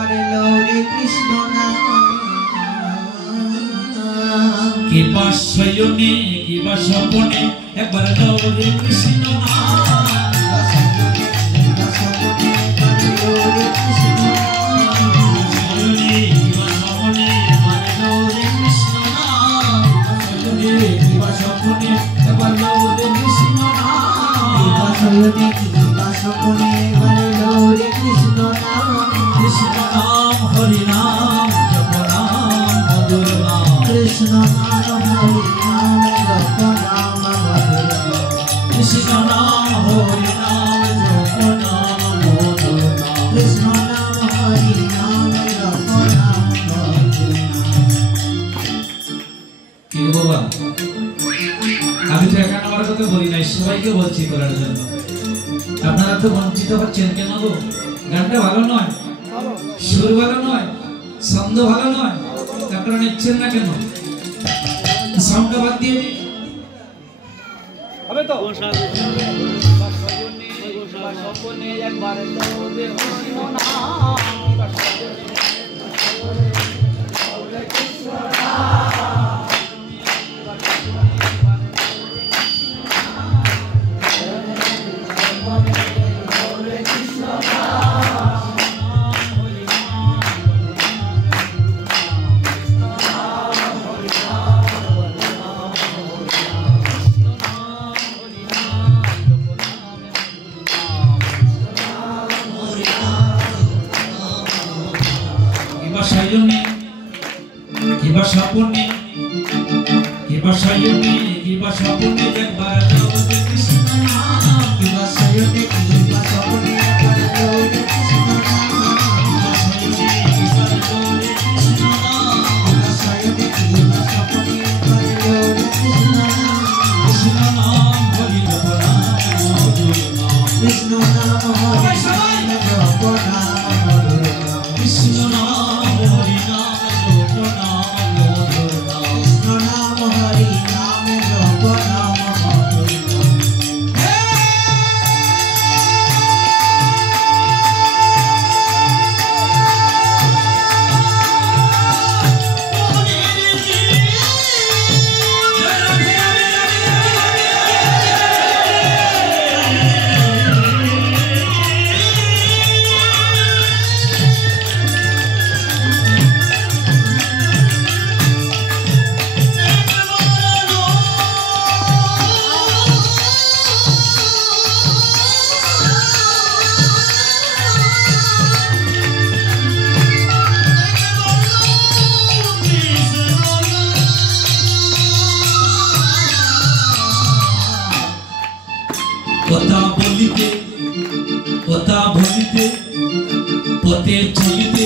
करलो रे कृष्ण नाम कि बाशयने कि बाशपने एक बार लो रे कृष्ण नाम हरि नाम जप नाम मधुर नाम कृष्ण नाम हरि नाम जप नाम मधुर नाम कृष्ण नाम हरि नाम जप नाम मधुर नाम कृष्ण नाम हरि नाम जप नाम मधुर কি বাবা আমি তো একা আমার কথা বলি না সবাইকে বলছি করার জন্য আপনারা তো বঞ্চিত হচ্ছেন কেন গো গানটা ভালো নয় সুর ভালো নয় ছন্দ ভালো নয় আপনারা নিচ্ছেন না কেন সাউন্ডটা বাদ দিয়ে দিন হবে তো স্বপনে একবার লোরে কৃষ্ণ নাম কিবা স্বপনে কিবা সায়নে কিবা স্বপনে একবার লো রে কৃষ্ণ নাম किवा सयने किवा सपने करलो रे कृष्ण नाम কিবা সয়নে কিবা স্বপনে किवा सयने किवा सपने करलो रे कृष्ण नाम কৃষ্ণ নাম হরি জপ নাম মধুর নাম कृष्ण नाम हरि नाम जप नाम मधुर नाम কৃষ্ণ নাম হরি নাম জপ নাম মধুর নাম कृष्ण नाम हरि नाम जप नाम मधुर नाम কথা বলিতে পথে চলিতে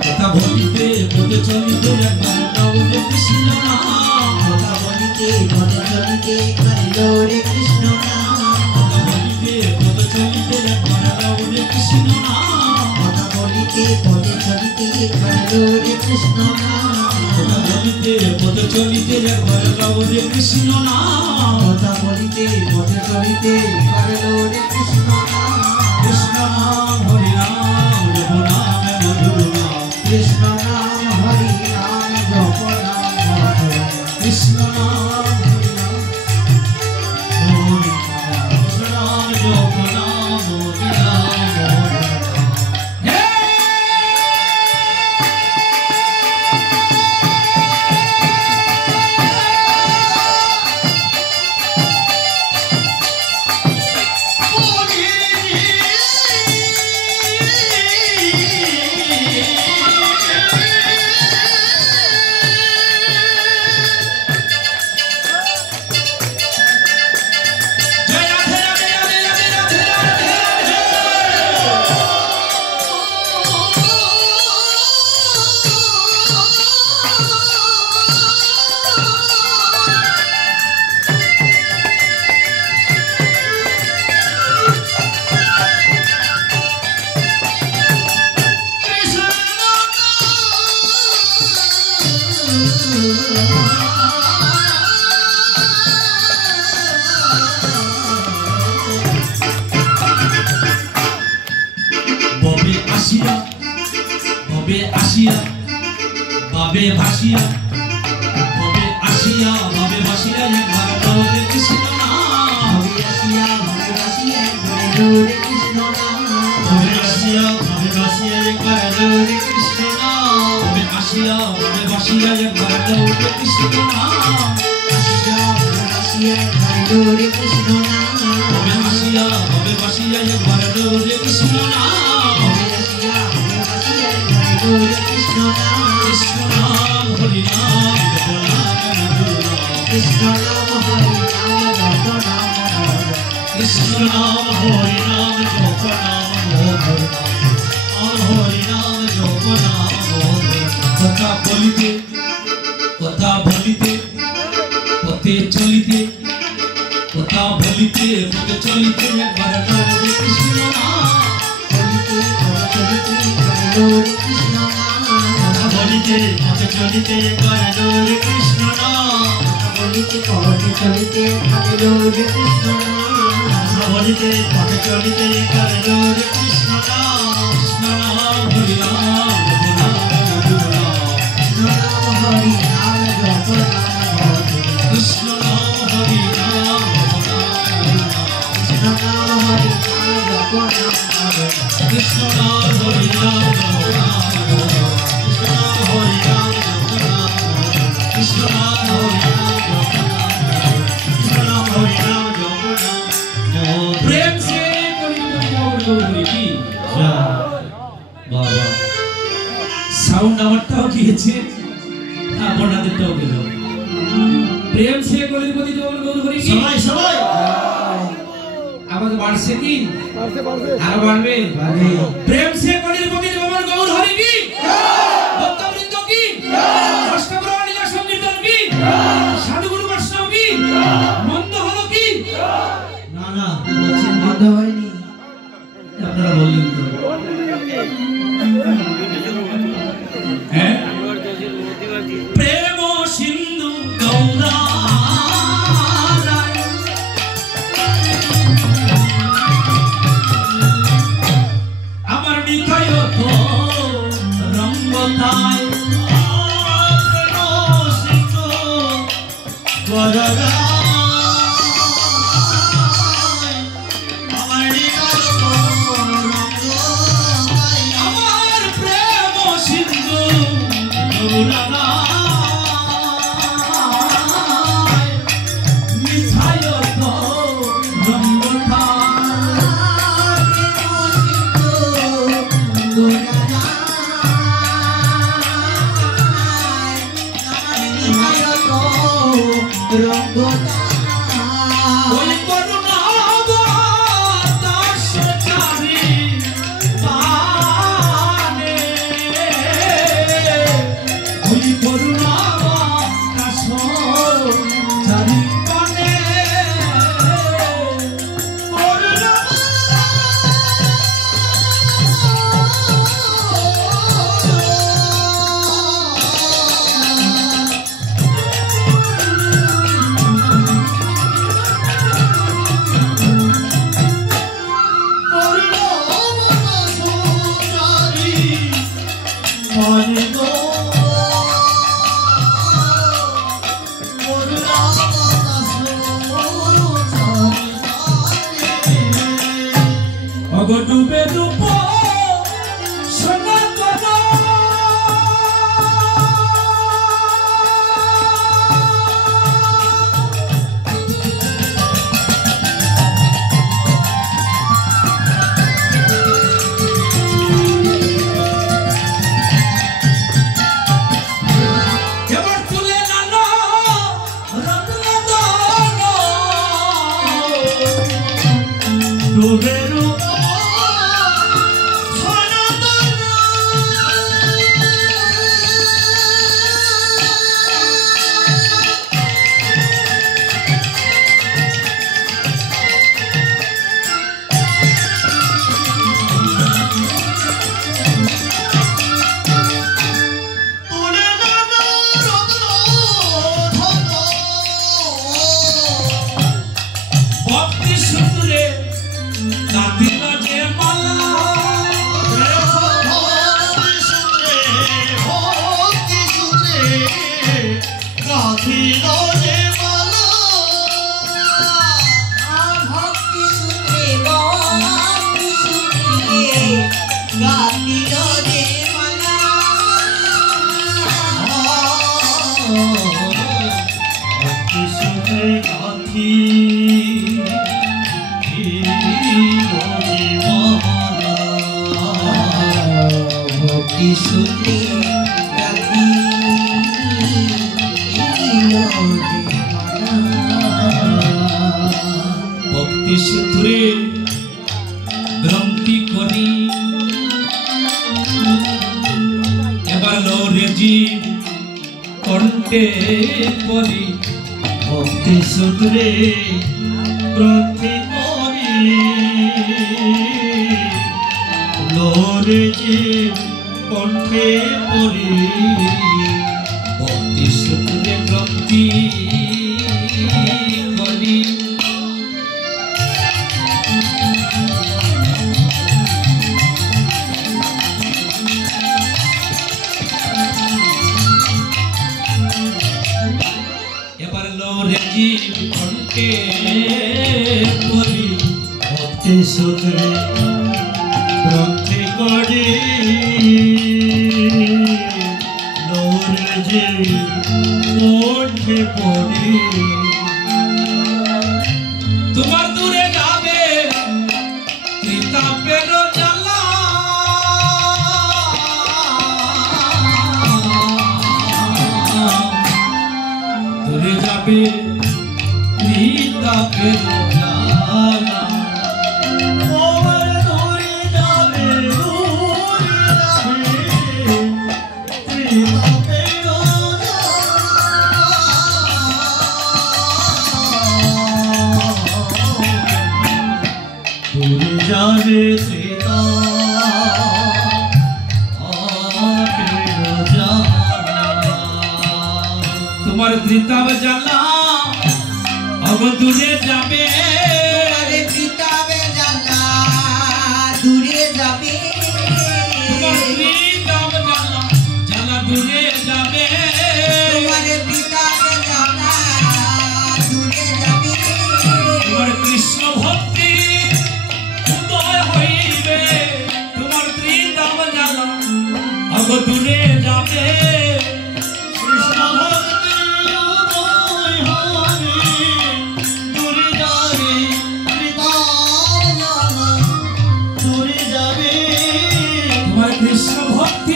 কথা বলিতে পথে চলিতে একবার লো রে কৃষ্ণ নাম কথা বলিতে পথে চলিতে করলো রে কৃষ্ণ নাম কথা বলিতে পথে চলিতে একবার লো রে কৃষ্ণ নাম কথা বলিতে পথে চলিতে করলো রে কৃষ্ণ নাম কথা বলিতে পথে চলিতে একবার লো রে কৃষ্ণ নাম কথা বলিতে পথে চলিতে করলো রে কৃষ্ণ নাম কৃষ্ণ নাম হরি নাম জপ নাম মধুর নাম কৃষ্ণ নাম হরি নাম জপ নাম মধুর নাম কৃষ্ণ নাম হরি নাম হরি নাম কৃষ্ণ নাম জপ নাম মধুর নাম বাবে আসিয়া বাবে ভাসিয়া বাবে আসিয়া বাবে ভাসিয়া একবার হরে কৃষ্ণ নাম বাবে আসিয়া বাবে ভাসিয়া একবার হরে কৃষ্ণ নাম বাবে আসিয়া বাবে ভাসিয়া একবার হরে কৃষ্ণ নাম বাবে আসিয়া বাবে ভাসিয়া একবার হরে কৃষ্ণ নাম আসিয়া বাবে ভাসিয়া একবার হরে কৃষ্ণ নাম বাবে আসিয়া বাবে ভাসিয়া একবার হরে কৃষ্ণ নাম বাবে আসিয়া বাবে ভাসিয়া একবার হরে কৃষ্ণ নাম কৃষ্ণ নাম হরি নাম কৃষ্ণ নাম হরি নাম যত নাম কৃষ্ণ নাম হরি নাম যত নাম হরি নাম যত নাম কথা বলিতে কথা বলিতে পথে চলিতে কথা বলিতে পথে চলিতে একবার হরে কৃষ্ণ নাম বলিতে চলিতে হরে কৃষ্ণ নাম কথা বলিতে পথে চলিতে একবার হরে কৃষ্ণ নাম বলিতে চলিতে হরে কৃষ্ণ নাম কথা বলিতে পথে চলিতে একবার হরে কৃষ্ণ নাম কৃষ্ণ নাম হরি নাম হরি নাম যত নাম কৃষ্ণ নাম হরি নাম কৃষ্ণ নাম হরি নাম যত নাম কৃষ্ণ নাম হরি নাম কৃষ্ণ নাম হরি নাম কৃষ্ণ নাম হরি নাম কৃষ্ণ নাম হরি নাম প্রেম সে করি কি বাবা সাউন্ড আমারটাও গিয়েছে আপনাদেরটাও গেল প্রেম সে কলিপতি জগৎ গৌর হরি কি সবাই সবাই আবার বাড়ছে কি আর বাড়বে প্রেম সে কলিপতি জগৎ গৌর হরি কি ভক্তবৃন্দ কি অষ্টপ্রহর লীলা সংকীর্তন কি সাধুগুরু বৈষ্ণব কি মন্দ হলো কি না না বলছেন বন্ধ হয়নি আপনারা বললেন তো হ্যাঁ প্রেম সিন্ধু গৌরা আমার নিতাই তো রঙ্গতায় প্রেম সিন্ধু গৌরা আমার নিতাই তো রঙ্গতায় আমার প্রেম সিন্ধু গৌরা ডুবে ডুব সনাতন ভক্তি সূত্রে রাখি ভক্তি সূত্রে গ্রন্থি করি এবার লরেজি কণ্ঠে করি ভক্তি সূত্রে গ্রন্থি করি লরেজি কণ্ঠে করি ভক্তি সূত্রে গ্রন্থি করি এবার লরেজি কণ্ঠে করি ভক্তি সূত্রে গ্রন্থি করি লরেজি কণ্ঠে করি তোমার দূরে যাবে ত্রিতাপের জ্বালা দূরে যাবে ত্রিতাপের জ্বালা আমার দূরে যাবে দূরে যাবে তোমার ত্রিতাপ জ্বালা अब দূরে যাবে তোমারে পিতাবে জানা দূরে যাবে তোমার ত্রিতাপ জ্বালা জ্বালা দূরে যাবে তোমারে পিতাবে জানা দূরে যাবে তোমার কৃষ্ণ ভক্তি উদয় হইবে তোমার ত্রিতাপ জ্বালা अब দূরে যাবে কৃষ্ণ ভক্তি উদয় হবে দূরে যাবে পিতাবে জানা দূরে যাবে তোমার কৃষ্ণ ভক্তি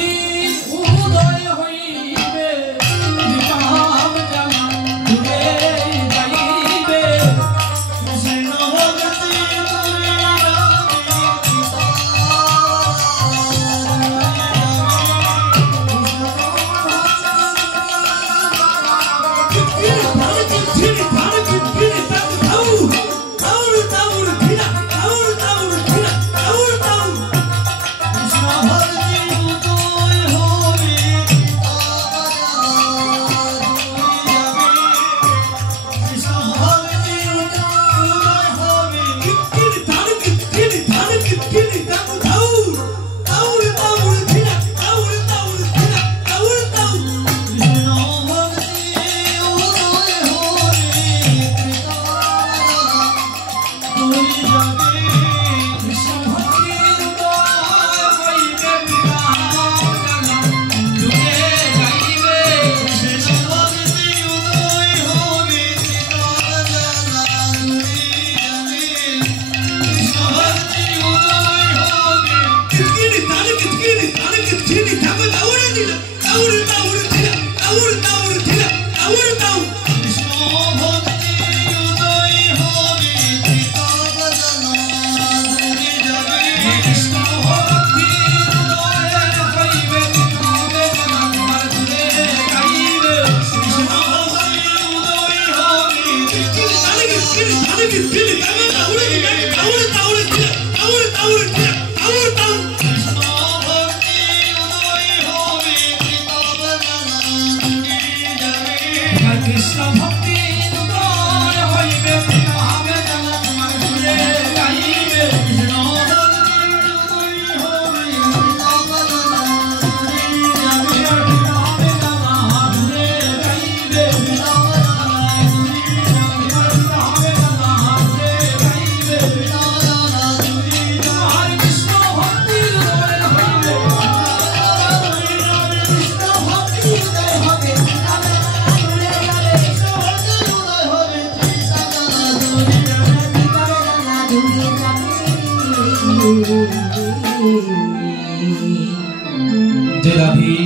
উদয় হইবে ত্রিতাপ জ্বালা দূরে যাইবে কৃষ্ণ ভক্তি দূরে কৃষ্ণ ভক্তি উদয় হইবে ত্রিতাপে জ্বালা তোমার দূরে যাইবে কৃষ্ণ রাধে